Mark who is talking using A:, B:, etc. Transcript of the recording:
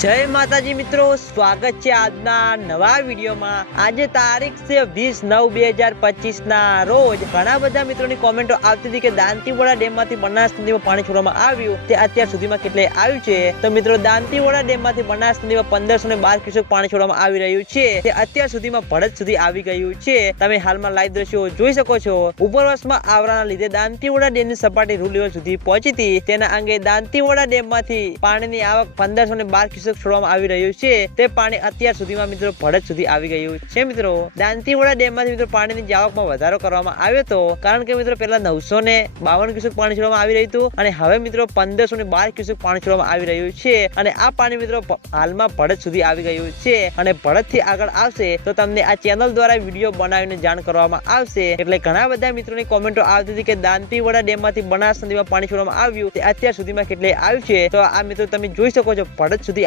A: જય માતાજી મિત્રો, સ્વાગત છે આજના નવા વિડીયોમાં. આજે તારીખ છે વીસ નવ બે હજાર પચીસ ના રોજ ઘણા બધા મિત્રોની કોમેન્ટો આવતી હતી કે દાંતીવાડા ડેમમાંથી બનાસ નદીમાં પાણી છોડવામાં આવ્યું. તે અત્યાર સુધીમાં કેટલે આવ્યું છે? તો મિત્રો, દાંતીવાડા ડેમમાંથી બનાસ નદીમાં પંદરસો ને બાર ક્યુસેક પાણી છોડવામાં આવી રહ્યું છે. તે અત્યાર સુધીમાં ભડત સુધી આવી ગયું છે. તમે હાલમાં લાઈવ દ્રશ્યો જોઈ શકો છો. ઉપરવાસમાં આવવાના લીધે દાંતીવાડા ડેમની સપાટી રૂ લેવલ સુધી પહોંચી હતી. તેના અંગે દાંતીવાડા ડેમમાંથી પાણીની આવક પંદરસો ને બાર ક્યુસેક છોડવામાં આવી રહ્યું છે. તે પાણી અત્યાર સુધીમાં મિત્રો ભડત સુધી આવી ગયું છે મિત્રો. દાંતીવાડા ડેમમાંથી મિત્રો પાણીની જાવકમાં વધારો કરવામાં આવ્યો હતો. કારણ કે મિત્રો પહેલા નવસો ને બાવન ક્યુસેક પાણી છોડવામાં આવી રહ્યું હતું અને હવે મિત્રો પંદરસો ને બાર ક્યુસેક પાણી છોડવામાં આવી રહ્યું છે. અને આ પાણી મિત્રો હાલમાં ભડત સુધી આવી ગયું છે. અને ભડતથી આગળ આવશે તો તમને આ ચેનલ દ્વારા વીડિયો બનાવીને જાણ કરવામાં આવશે. એટલે ઘણા બધા મિત્રોની કોમેન્ટો આવતી હતી કે દાંતીવાડા ડેમમાંથી બનાસ નદીમાં પાણી છોડવામાં આવ્યું. તે અત્યાર સુધીમાં કેટલે આવ્યું છે? તો આ મિત્રો તમે જોઈ શકો છો. ભડત સુધી